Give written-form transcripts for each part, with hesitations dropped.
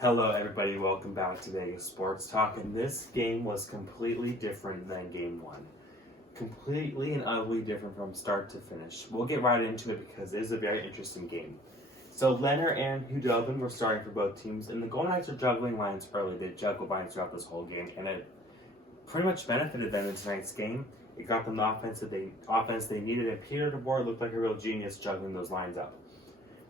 Hello, everybody. Welcome back to Vegas Sports Talk. And this game was completely different than Game 1. Completely and utterly different from start to finish. We'll get right into it because it is a very interesting game. So, Leonard and Hugh Delvin were starting for both teams, and the Golden Knights were juggling lines early. They juggled lines throughout this whole game, and it pretty much benefited them in tonight's game. It got them the offense they needed, and Peter DeBoer looked like a real genius juggling those lines up.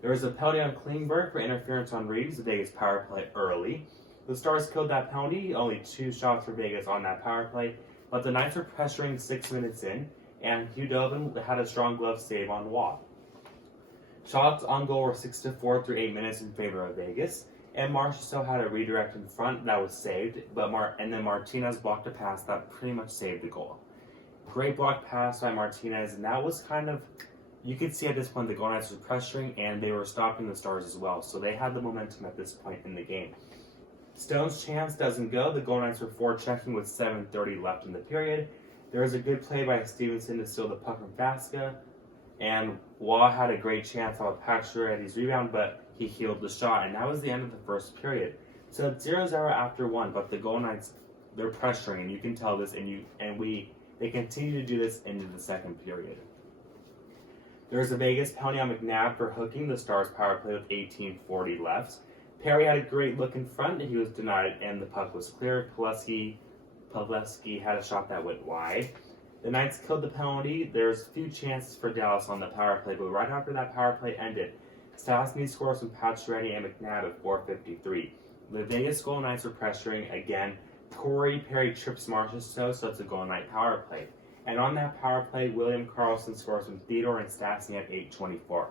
There was a penalty on Klingberg for interference on Reeves, the Vegas power play early. The Stars killed that penalty, only 2 shots for Vegas on that power play, but the Knights were pressuring 6 minutes in, and Hugh Delvin had a strong glove save on Watt. Shots on goal were 6-4 through 8 minutes in favor of Vegas, and Marchessault had a redirect in front that was saved, and then Martinez blocked a pass that pretty much saved the goal. Great block pass by Martinez, and that was kind of, you could see at this point the Golden Knights were pressuring and they were stopping the Stars as well, so they had the momentum at this point in the game. Stone's chance doesn't go. The Golden Knights were forechecking with 7:30 left in the period. There was a good play by Stevenson to steal the puck from Vasca, and Waugh had a great chance on Pacioretty's rebound, but he healed the shot, and that was the end of the first period. So it's 0-0 after 1, but the Golden Knights, they're pressuring, and you can tell this, they continue to do this into the second period. There was a Vegas penalty on McNabb for hooking the Stars power play with 18:40 left. Perry had a great look in front, and he was denied, and the puck was cleared. Pavlevsky had a shot that went wide. The Knights killed the penalty. There's a few chances for Dallas on the power play, but right after that power play ended, Stastny scores from Pacioretty and McNabb at 4:53. The Vegas Golden Knights were pressuring again. Corey Perry trips Marchessault, so it's a Golden Knight power play. And on that power play, William Karlsson scores from Theodore and Stastny at 8:24.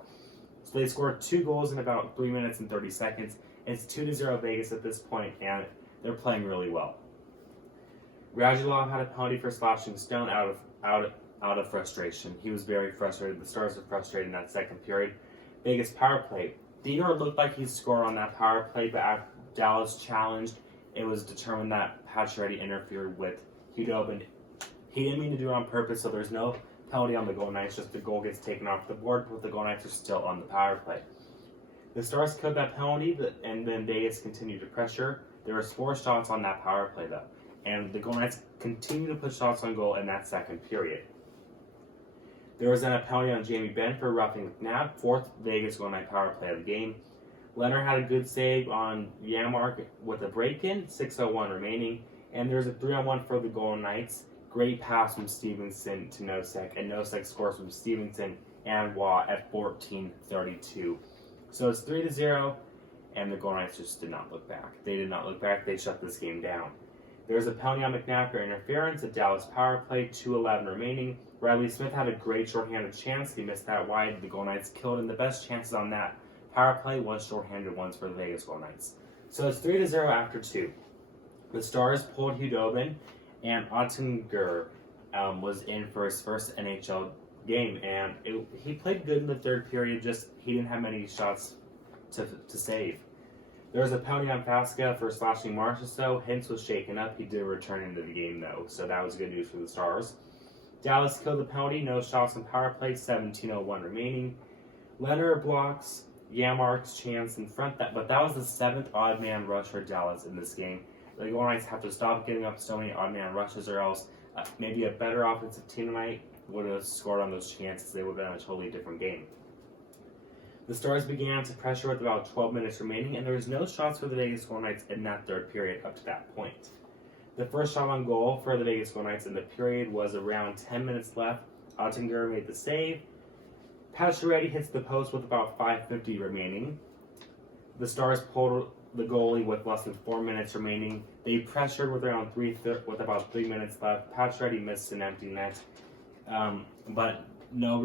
So they scored 2 goals in about 3 minutes and 30 seconds. It's 2-0 Vegas at this point, and they're playing really well. Radulov had a penalty for slashing Stone out of frustration. He was very frustrated. The Stars were frustrated in that second period. Vegas power play. Theodore looked like he scored on that power play, but after Dallas challenged, it was determined that Pacioretty interfered with Hugh Delvin. He didn't mean to do it on purpose, so there's no penalty on the Golden Knights, just the goal gets taken off the board, but the Golden Knights are still on the power play. The Stars killed that penalty, and then Vegas continued to pressure. There was 4 shots on that power play, though, and the Golden Knights continued to put shots on goal in that second period. There was then a penalty on Jamie Benn for roughing McNabb, 4th Vegas Golden Knight power play of the game. Leonard had a good save on Yamark with a break-in, 6:01 remaining, and there's a 3-on-1 for the Golden Knights. Great pass from Stevenson to Nosek, and Nosek scores from Stevenson and Waugh at 14:32. So it's 3-0, and the Golden Knights just did not look back. They did not look back. They shut this game down. There's a penalty on McNabb for interference at Dallas power play, 2:11 remaining. Riley Smith had a great shorthanded chance. He missed that wide. The Golden Knights killed him. The best chances on that power play was shorthanded ones for the Vegas Golden Knights. So it's 3-0 after 2. The Stars pulled Hugh Delvin, and Ottinger was in for his first NHL game, and he played good in the third period, just he didn't have many shots to save. There was a penalty on Vasca for slashing Marchessault. Hintz was shaken up. He did return into the game, though, so that was good news for the Stars. Dallas killed the penalty, no shots on power play, 17:01 remaining. Leonard blocks Yamark's chance in front, but that was the 7th odd man rush for Dallas in this game. The Golden Knights have to stop getting up so many odd man rushes, or else maybe a better offensive team tonight would have scored on those chances. They would have been a totally different game. The Stars began to pressure with about 12 minutes remaining, and there was no shots for the Vegas Golden Knights in that third period up to that point. The first shot on goal for the Vegas Golden Knights in the period was around 10 minutes left. Ottinger made the save. Pacioretty hits the post with about 5:50 remaining. The Stars pulled the goalie with less than 4 minutes remaining. They pressured with about 3 minutes left. Pacioretty missed an empty net, but no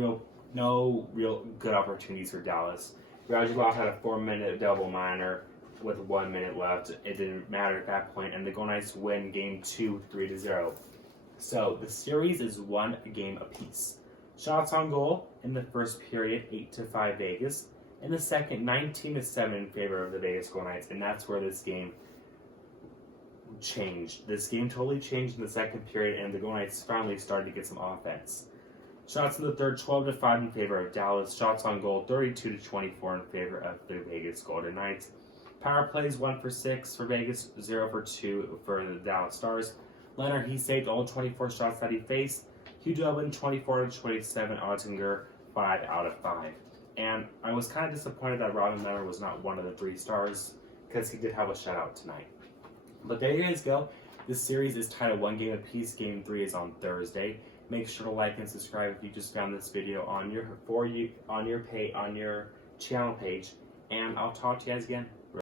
real good opportunities for Dallas. Radulov had a 4-minute double minor with 1 minute left. It didn't matter at that point, and the Golden Knights win Game 2, 3-0. So the series is 1 game apiece. Shots on goal in the first period, 8-5 Vegas. In the second, 19-7 in favor of the Vegas Golden Knights, and that's where this game changed. This game totally changed in the second period, and the Golden Knights finally started to get some offense. Shots in the third, 12-5 in favor of Dallas. Shots on goal, 32-24 in favor of the Vegas Golden Knights. Power plays 1 for 6 for Vegas, 0 for 2 for the Dallas Stars. Leonard, he saved all 24 shots that he faced. Hugh Dublin, 24 to 27. Ottinger, 5 out of 5. And I was kind of disappointed that Robin Leonard was not one of the 3 stars because he did have a shutout tonight. But there you guys go. This series is tied at 1 game apiece. Game 3 is on Thursday. Make sure to like and subscribe if you just found this video on your channel page. And I'll talk to you guys again